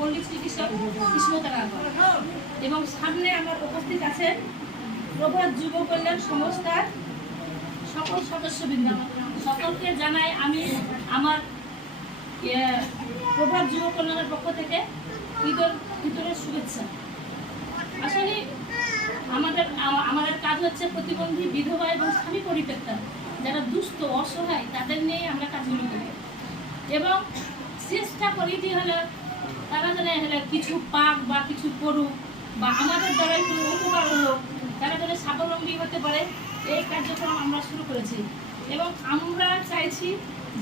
পল্লী চিকিৎসক ইসমতারা এবং সামনে আমার উপস্থিত আছেন প্রভাত যুব কল্যাণ সংস্থার সকল সদস্যবৃন্দ। সকলকে জানাই আমি আমার প্রভাত যুব কল্যাণের পক্ষ থেকে ঈদের শুভেচ্ছা। আসলে আমাদের কাজ হচ্ছে প্রতিবন্ধী, বিধবা এবং স্বামী পরিত্যক্তা যারা দুস্থ অসহায় তাদের নিয়ে আমরা কাজগুলো করি এবং চেষ্টা করি যে হলো তারা যেন কিছু পাক বা কিছু করুক বা আমাদের দ্বারাই কোনো উপকার হলো তারা যেন স্বাবলম্বী হতে পারে, এই কার্যক্রম আমরা শুরু করেছি। এবং আমরা চাইছি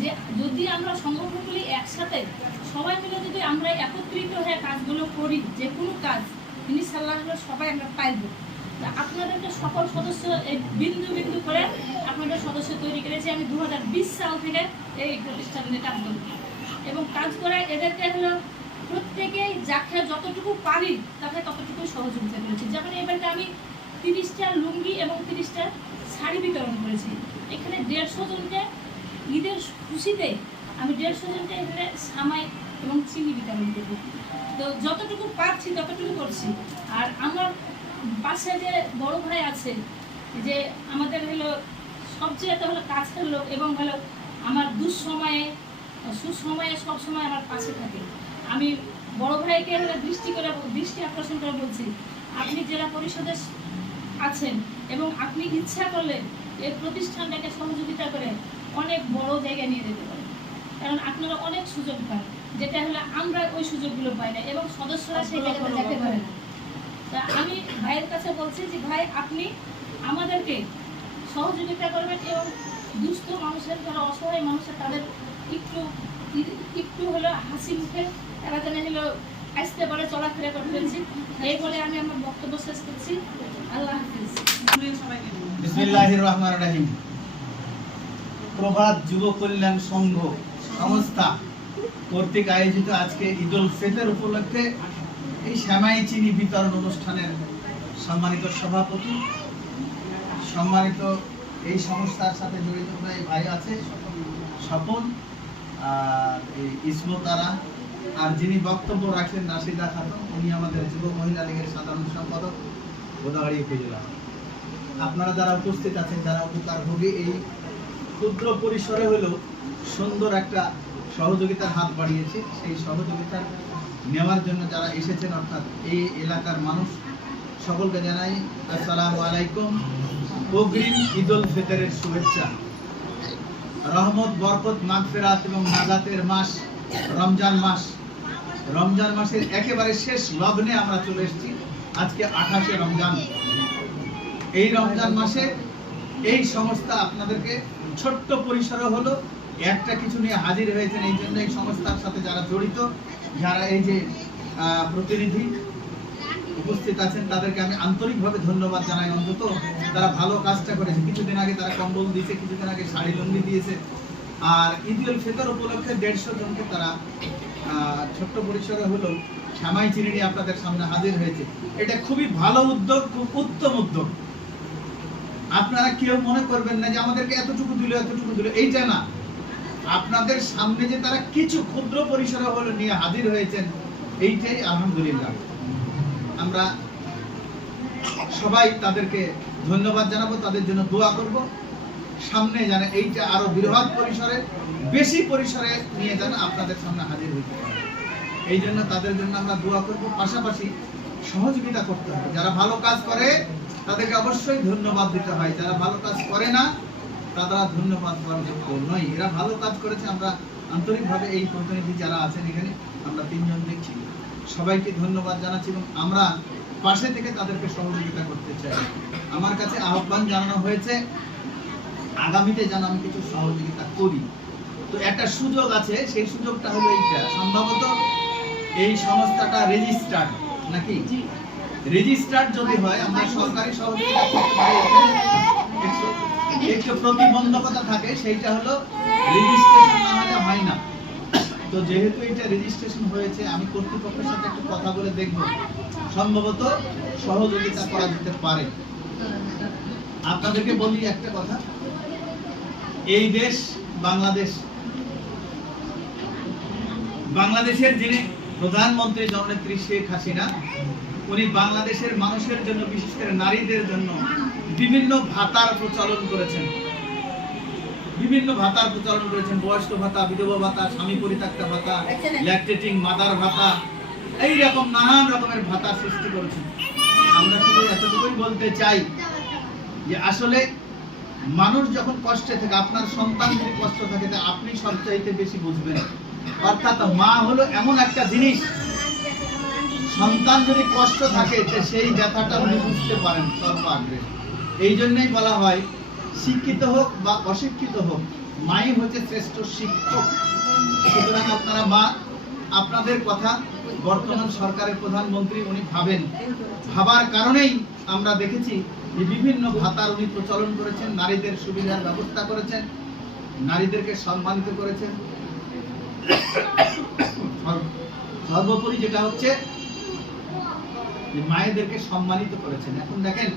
যে যদি আমরা সংগঠন করি একসাথে সবাই মিলে যদি আমরা একত্রিত হয়ে কাজগুলো করি, যে কোনো কাজ ইনশাআল্লাহ সবাই আমরা পাইব। আপনাদেরকে সকল সদস্য এই বিন্দু বিন্দু করে আপনাদের সদস্য তৈরি করেছি। আমি 2020 সাল থেকে এই প্রতিষ্ঠানে কাজ করি এবং কাজ করায় এদেরকে হলো প্রত্যেকেই যাকে যতটুকু পারি তাকে ততটুকু সহযোগিতা করেছি। যেমন এবারে আমি 30টা লুঙ্গি এবং 30টা শাড়ি বিতরণ করেছি। এখানে 150 জনকে ঈদের খুশিতে আমি 150 জনকে এখানে সামাই এবং চিনি বিতরণ করব। তো যতটুকু পারছি ততটুকু করছি। আর আমার পাশে যে বড় ভাই আছে, যে আমাদের হলো সবচেয়ে হলো কাছের লোক এবং হলো আমার দুঃসময়ে সুসময়ে সবসময় আমার পাশে থাকে, আমি বড় ভাইকে হলো দৃষ্টি আকর্ষণ করে বলছি, আপনি জেলা পরিষদে আছেন এবং আপনি ইচ্ছা করলে এই প্রতিষ্ঠানটাকে সহযোগিতা করে অনেক বড় জায়গায় নিয়ে যেতে পারেন, কারণ আপনারা অনেক সুযোগ পান, যেটা হলো আমরা ওই সুযোগগুলো পাই না এবং সদস্যরা সেই জায়গাতে যেতে পারে না। তা আমি ভাইয়ের কাছে বলছি যে ভাই আপনি আমাদেরকে সহযোগিতা করবেন এবং দুস্থ মানুষের যারা অসহায় মানুষের তাদের একটু হলো হাসি মুখে তারা যেন হলো আসতে পারে, চলাফেরা করতে পেরেছি। এই বলে আমি আমার বক্তব্য শেষ করছি। আল্লাহ হাফিজ। বিসমিল্লাহির রহমানির রহিম। প্রভাত যুব কল্যাণ সংঘ সংস্থা কর্তৃক আয়োজিত আজকে ঈদুল ফিতর উপলক্ষে এই সেমাই চিনি বিতরণ অনুষ্ঠানের সম্মানিত সভাপতি, সম্মানিত এই সংস্থার সাথে জড়িত প্রায় ভাই আছে স্বপন, আর এই ইসমতারা, আর যিনি বক্তব্য রাখলেন নাসিদা খাতুন, উনি আমাদের যুব মহিলা লীগের সাধারণ সম্পাদক গোদাগাড়ি উপজেলা। আপনারা যারা উপস্থিত আছেন, যারা উপকারভোগী, এই ক্ষুদ্র পরিসরে হলেও সুন্দর একটা সহযোগিতার হাত বাড়িয়েছে। সেই সহযোগিতা নেওয়ার জন্য যারা এসেছেন অর্থাৎ এই এলাকার মানুষ সকলকে জানাই আসসালামু আলাইকুম, অগ্রিম ঈদুল ফিতরের শুভেচ্ছা। রহমত, বরকত, মাগফিরাত এবং নাজাতের মাস রমজান মাস, রমজান মাসের একেবারে শেষ লগ্নে আমরা চলে এসেছি। আজকে 28শে রমজান। এই রমজান মাসে এই সংস্থা আপনাদেরকে ছোট্ট পরিসরে হলো একটা কিছু নিয়ে হাজির হয়েছেন। এই জন্য এই সংস্থার সাথে যারা জড়িত, যারা এই যে প্রতিনিধি উপস্থিত আছেন, তাদেরকে আমি আন্তরিকভাবে ধন্যবাদ জানাই। অন্তত তারা ভালো কাজটা করেছে। কিছুদিন আগে তারা কম্বল দিয়েছে, কিছুদিন আগে শাড়ি লুঙ্গি দিয়েছে, আর ঈদুল ফিতর উপলক্ষে 150 জনকে তারা ছোট্ট পরিসরে হলো সেমাই চিনি নিয়ে আপনাদের সামনে হাজির হয়েছে। এটা খুবই ভালো উদ্যোগ, খুব উত্তম উদ্যোগ। আপনারা কেউ মনে করবেন না যে আমাদেরকে এতটুকু দিল এতটুকু দিল, এইটা না। আপনাদের সামনে যে তারা কিছু ক্ষুদ্র পরিসরে হলো নিয়ে হাজির হয়েছেন, এইটাই আলহামদুলিল্লাহ। আমরা সবাই তাদেরকে ধন্যবাদ জানাবো, তাদের জন্য দোয়া করব। সামনে যেন এইটা আরো বৃহৎ পরিসরে, বেশি পরিসরে নিয়ে যেন আপনাদের সামনে হাজির হইতে পারে, এই জন্য তাদের জন্য আমরা দোয়া করব। পাশাপাশি সহযোগিতা করতে হবে। যারা ভালো কাজ করে তাদেরকে অবশ্যই ধন্যবাদ দিতে হয়, যারা ভালো কাজ করে না তারা ধন্যবাদ পাওয়ার যোগ্য নয়। এরা ভালো কাজ করেছে, আমরা আন্তরিকভাবে এই প্রতিনিধি যারা আছেন এখানে আমরা 3 জন দেখছি, সবাইকে ধন্যবাদ জানাচ্ছি এবং আমরা পাশে থেকে তাদেরকে সহযোগিতা করতে চাই। আমার কাছে আহ্বান জানানো হয়েছে আগামীতে যেন আমি কিছু সহযোগিতা করি। তো একটা সুযোগ আছে, সেই সুযোগটা হলো এইটা। সম্ভবত এই সংস্থাটা রেজিস্টার্ড নাকি? রেজিস্টার্ড যদি হয় আমরা সরকারি সহযোগিতা করতে পারি। একটু প্রতিবন্ধকতা থাকে, সেইটা হলো রেজিস্ট্রেশন না হলে হয় না। তো যেহেতু এটা রেজিস্ট্রেশন হয়েছে, আমি কর্তৃপক্ষের সাথে একটু কথা বলে দেখব, সম্ভবত সহযোগিতা করা যেতে পারে। আপনাদেরকে বলি একটা কথা, এই দেশ বাংলাদেশ, বাংলাদেশের যিনি প্রধানমন্ত্রী জননেত্রী শেখ হাসিনা উনি বাংলাদেশের মানুষের জন্য, বিশেষ করে নারীদের জন্য বিভিন্ন ভাতার প্রচলন করেছেন। বিভিন্ন ভাতার প্রচলন করেছেন, বয়স্ক ভাতা, বিধবা ভাতা, স্বামী পরিত্যক্তা ভাতা, ল্যাকটেটিং মাদার ভাতা, এইরকম নানান রকমের ভাতা সৃষ্টি করেছেন। আমরা শুধু এতটুকুই বলতে চাই যে আসলে মানুষ যখন কষ্টে থাকে, আপনার সন্তান যদি কষ্ট থাকে, তা আপনি সবচাইতে বেশি বুঝবেন। অর্থাৎ মা হলো এমন একটা জিনিস, সন্তান যদি কষ্ট থাকে সেই ব্যথাটা উনি বুঝতে পারেন সর্বাগ্রে। এই জন্যই বলা হয়, শিক্ষিত হোক বা অশিক্ষিত হোক, মাই হচ্ছে শ্রেষ্ঠ শিক্ষক। সুতরাং আপনারা মা, আপনাদের কথা বর্তমান সরকারের প্রধানমন্ত্রী উনি ভাবেন, ভাবার কারণেই আমরা দেখেছি যে বিভিন্ন ভাতার উনি প্রচলন করেছেন, নারীদের সুবিধার ব্যবস্থা করেছেন, নারীদেরকে সম্মানিত করেছেন। সর্বোপরি যেটা হচ্ছে যে মায়েদেরকে সম্মানিত করেছেন। এখন দেখেন,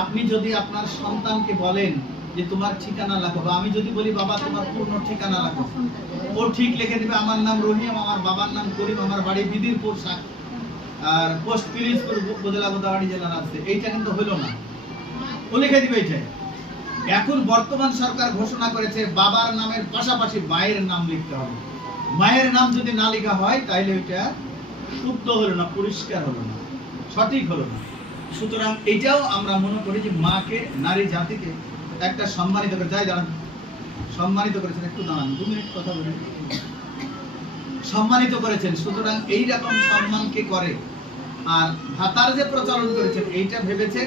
আপনি যদি আপনার সন্তানকে বলেন যে তোমার ঠিকানা লেখো, বা আমি যদি বলি বাবা তোমার পূর্ণ ঠিকানা লেখো, ও ঠিক লিখে দিবে আমার নাম রহিম, আমার বাবার নাম করিম, আমার বাড়ি বিদিরপুর আর পোস্ট পিরিজপুর উপজেলা গোদাগাড়ি জেলার আছে। এইটা কিন্তু হলো না, ও লিখে দিবে এইটাই। এখন বর্তমান সরকার ঘোষণা করেছে বাবার নামের পাশাপাশি মায়ের নাম লিখতে হবে। মায়ের নাম যদি না লেখা হয় তাহলে ওইটা শুদ্ধ হলো না, পরিষ্কার হলো না, সঠিক হলো না। সুতরাং এটাও আমরা মনে করি যে মাকে, নারী জাতিকে একটা সম্মানিত করে, যাই দাঁড়ান, সম্মানিত করেছেন, একটু দাঁড়ান, 2 মিনিট কথা বলে সম্মানিত করেছেন। সুতরাং এইরকম সম্মানকে করে। আর ভাতার যে প্রচলন করেছেন, এইটা ভেবেছে